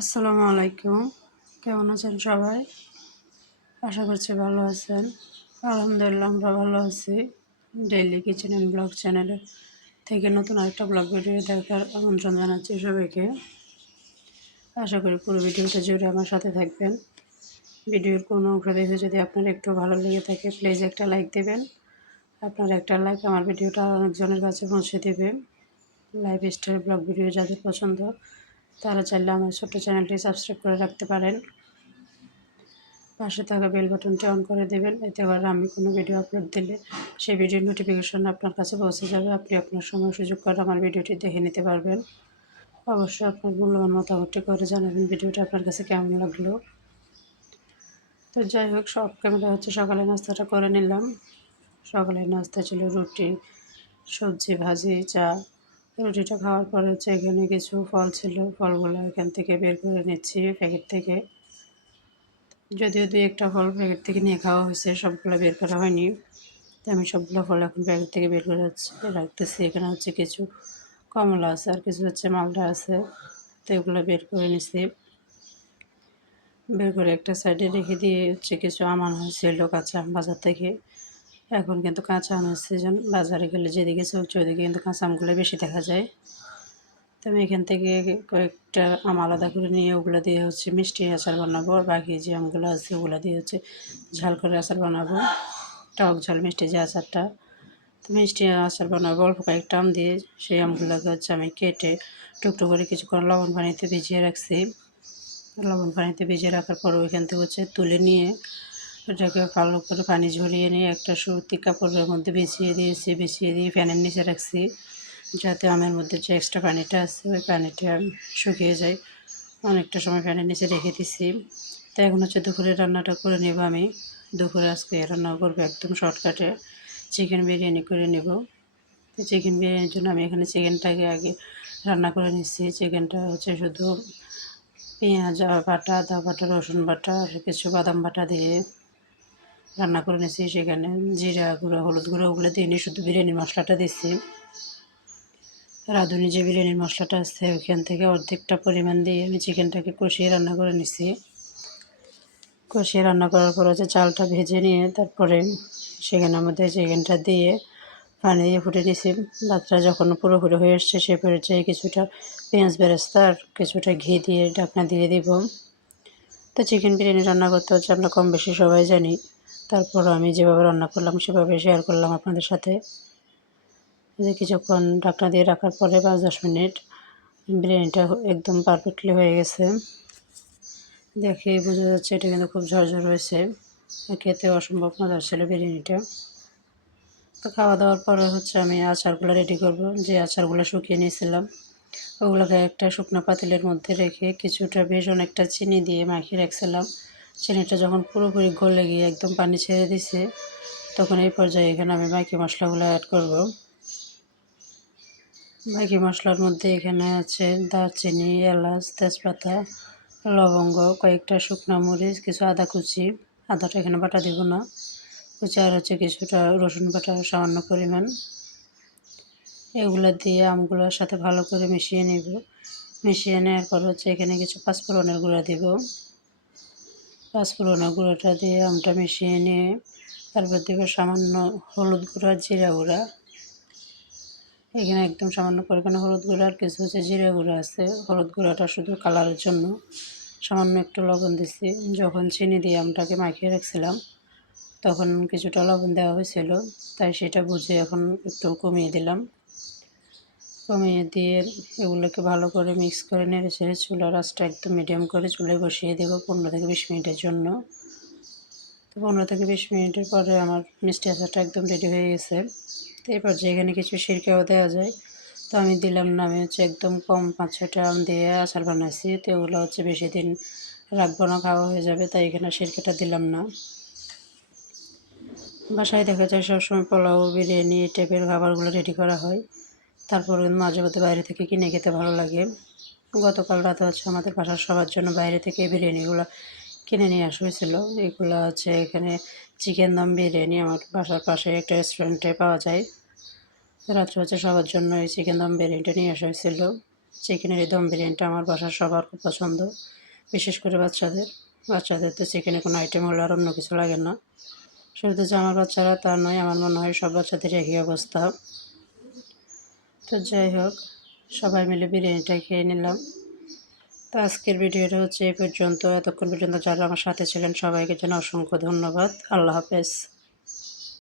আসসালামু আলাইকুম। কেমন আছেন সবাই? আশা করছি ভালো আছেন। আলহামদুলিল্লাহ আমরা ভালো আছি। ডেইলি কিচেন অ্যান্ড ব্লগ চ্যানেলের থেকে নতুন আরেকটা ব্লগ ভিডিও দেখার আমন্ত্রণ জানাচ্ছি সবাইকে। আশা করি পুরো ভিডিওটা জুড়ে আমার সাথে থাকবেন। ভিডিওর কোনো অংশ দেখে যদি আপনার একটু ভালো লেগে থাকে প্লিজ একটা লাইক দেবেন। আপনার একটা লাইক আমার ভিডিওটা অনেকজনের কাছে পৌঁছে দেবে। লাইফস্টাইল ব্লগ ভিডিও যাদের পছন্দ তারা চাইলে আমার ছোট্ট চ্যানেলটি সাবস্ক্রাইব করে রাখতে পারেন। পাশে থাকা বেল বাটনটি অন করে দেবেন, এতে করে আমি কোনো ভিডিও আপলোড দিলে সেই ভিডিওর নোটিফিকেশন আপনার কাছে পৌঁছে যাবে। আপনি আপনার সময় সুযোগ করে আমার ভিডিওটি দেখে নিতে পারবেন। অবশ্যই আপনার মূল্যবান মতামতটি করে জানাবেন ভিডিওটা আপনার কাছে কেমন লাগলো। তো যাই হোক, সব ক্যামেরা হচ্ছে সকালে নাস্তাটা করে নিলাম। সকালের নাস্তা ছিল রুটি, সবজি, ভাজি, চা। রুটিটা খাওয়ার পরে হচ্ছে এখানে কিছু ফল ছিল, ফলগুলো এখান থেকে বের করে নিচ্ছি প্যাকেট থেকে। যদিও দুই একটা ফল প্যাকেট থেকে নিয়ে খাওয়া হয়েছে, সবগুলো বের করা হয়নি। তো আমি সবগুলো ফল এখন প্যাকেট থেকে বের করে রাখতেছি। এখানে হচ্ছে কিছু কমলা আছে আর কিছু হচ্ছে মালটা আছে। তো এগুলো বের করে নিছি। বের করে একটা সাইডে রেখে দিয়ে হচ্ছে কিছু আম আনা হয়েছিল কাঁচা আম বাজার থেকে। এখন কিন্তু কাঁচা আমের সিজন, বাজারে গেলে যেদিকে চলছে ওদিকে কিন্তু কাঁচা আমগুলো বেশি দেখা যায়। তো আমি এখান থেকে কয়েকটা আম আলাদা করে নিয়ে ওগুলো দিয়ে হচ্ছে মিষ্টি আচার বানাবো, আর বাকি যে আমগুলো আছে ওগুলো দিয়ে হচ্ছে ঝাল করে আচার বানাবো, টক ঝাল মিষ্টি যে আচারটা। তো মিষ্টি আচার বানাবো অল্প কয়েকটা আম দিয়ে। সেই আমগুলোকে হচ্ছে আমি কেটে টুকরো করে কিছুক্ষণ লবণ পানিতে ভিজিয়ে রাখছি। লবণ পানিতে ভিজিয়ে রাখার পর ওইখান থেকে হচ্ছে তুলে নিয়ে ওটাকে ভালো করে পানি ঝরিয়ে নিয়ে একটা সুতি কাপড়ের মধ্যে বিছিয়ে দিয়ে ফ্যানের নিচে রাখছি, যাতে আমের মধ্যে যে এক্সট্রা পানিটা আছে ওই পানিটা শুকিয়ে যায়। অনেকটা সময় ফ্যানের নিচে রেখে দিছি। তো এখন হচ্ছে দুপুরে রান্নাটা করে নেব আমি। দুপুরে আজকে রান্না করবো একদম শর্টকাটে, চিকেন বিরিয়ানি করে নেব। তো চিকেন বিরিয়ানির জন্য আমি এখানে চিকেনটাকে আগে রান্না করে নিচ্ছি। চিকেনটা হচ্ছে শুধু পেঁয়াজ বাটা, আদা বাটা, রসুন বাটা আর কিছু বাদাম বাটা দিয়ে রান্না করে নিয়েছি। সেখানে জিরা গুঁড়ো, হলুদ গুঁড়ো ওগুলো দিয়ে নিয়ে শুধু বিরিয়ানির মশলাটা দিচ্ছি। রাঁধুনি যে বিরিয়ানির মশলাটা আছে ওইখান থেকে অর্ধেকটা পরিমাণ দিয়ে আমি চিকেনটাকে কষিয়ে রান্না করে নিচ্ছি। কষিয়ে রান্না করার পর হচ্ছে চালটা ভেজে নিয়ে তারপরে সেখানের মধ্যে চিকেনটা দিয়ে পানি দিয়ে ফুটে নিয়েছি। ভাতটা যখন পুরোপুরি হয়ে এসছে সে পর্যায়ে কিছুটা পেঁয়াজ বেরেস্তা আর কিছুটা ঘি দিয়ে ঢাকনা দিয়ে দিব। তো চিকেন বিরিয়ানি রান্না করতে হচ্ছে আমরা কম বেশি সবাই জানি, তারপর আমি যেভাবে রান্না করলাম সেভাবে শেয়ার করলাম আপনাদের সাথে। যে কিছুক্ষণ ঢাকনা দিয়ে রাখার পরে 5-10 মিনিট বিরিয়ানিটা একদম পারফেক্টলি হয়ে গেছে। দেখেই বোঝা যাচ্ছে এটা কিন্তু খুব ঝরঝর হয়েছে, খেতে অসম্ভব মজার ছিল বিরিয়ানিটা। তো খাওয়া দাওয়ার পরে হচ্ছে আমি আচারগুলো রেডি করব। যে আচারগুলো শুকিয়ে নিয়েছিলাম ওগুলোকে একটা শুকনো পাতিলের মধ্যে রেখে কিছুটা বেশ অনেকটা চিনি দিয়ে মাখিয়ে রাখছিলাম। চিনিটা যখন পুরোপুরি গলে গিয়ে একদম পানি ছেড়ে দিছে তখন এই পর্যায়ে এখানে আমি বাকি মশলাগুলো অ্যাড করব। বাকি মশলার মধ্যে এখানে আছে দারচিনি, এলাচ, তেজপাতা, লবঙ্গ, কয়েকটা শুকনো মরিচ, কিছু আদা কুচি। আদাটা এখানে বাটা দেব না, কুচি, আর হচ্ছে কিছুটা রসুন বাটা সামান্য পরিমাণ। এগুলো দিয়ে আমগুলোর সাথে ভালো করে মিশিয়ে নেব। মিশিয়ে নেওয়ার পর হচ্ছে এখানে কিছু পাঁচফোড়নের গুঁড়া দেব। পাঁচফোড়নের গুঁড়োটা দিয়ে আমটা মিশিয়ে নিয়ে তারপর দেব সামান্য হলুদ গুঁড়া, জিরা গুঁড়া। এখানে একদম সামান্য পরিমাণে হলুদ গুঁড়া আর কিছু হচ্ছে জিরা গুঁড়া আছে। হলুদ গুঁড়াটা শুধু কালারের জন্য। সামান্য একটু লবণ দিচ্ছি। যখন চিনি দিয়ে আমটাকে মাখিয়ে রাখছিলাম তখন কিছুটা লবণ দেওয়া হয়েছিল, তাই সেটা বুঝে এখন একটু কমিয়ে দিলাম। কমিয়ে দিয়ে এগুলোকে ভালো করে মিক্স করে নেড়ে ছেড়ে চুলার আঁচটা একদম মিডিয়াম করে চুলায় বসিয়ে দেবো 15 থেকে 20 মিনিটের জন্য। তো 15 থেকে 20 মিনিটের পরে আমার মিষ্টি আচারটা একদম রেডি হয়ে গেছে। তো এই পর্যায়ে এখানে কিছু সিরকাও দেওয়া যায়, তো আমি দিলাম না। আমি হচ্ছে একদম কম 5-6টা আম দিয়ে আচার বানাইছি, তো এগুলো হচ্ছে বেশি দিন রাখবো না, খাওয়া হয়ে যাবে, তাই এখানে সিরকাটা দিলাম না। বাসায় দেখা যায় সবসময় পোলাও, বিরিয়ানি এই টাইপের খাবারগুলো রেডি করা হয়, তারপর মাঝে মধ্যে বাইরে থেকে কিনে খেতে ভালো লাগে। গতকাল রাতে হচ্ছে আমাদের বাসার সবার জন্য বাইরে থেকে বিরিয়ানিগুলো কিনে নিয়ে আসা হয়েছিল। এগুলো হচ্ছে এখানে চিকেন দম বিরিয়ানি আমার বাসার পাশে একটা রেস্টুরেন্টে পাওয়া যায়। রাত্রে হচ্ছে সবার জন্য এই চিকেন দম বিরিয়ানিটা নিয়ে আসা হয়েছিল। চিকেনের এই দম বিরিয়ানিটা আমার বাসার সবার খুব পছন্দ, বিশেষ করে বাচ্চাদের তো চিকেনের কোনো আইটেম হলে আর অন্য কিছু লাগে না। শুধু যে আমার বাচ্চারা তা নয়, আমার মনে হয় সব বাচ্চাদের একই অবস্থা। তো যাই হোক, সবাই মিলে বিরিয়ানিটা খেয়ে নিলাম। তো আজকের ভিডিওটা হচ্ছে এই পর্যন্ত। এতক্ষণ পর্যন্ত যারা আমার সাথে ছিলেন সবাইকে জানাই অসংখ্য ধন্যবাদ। আল্লাহ হাফেজ।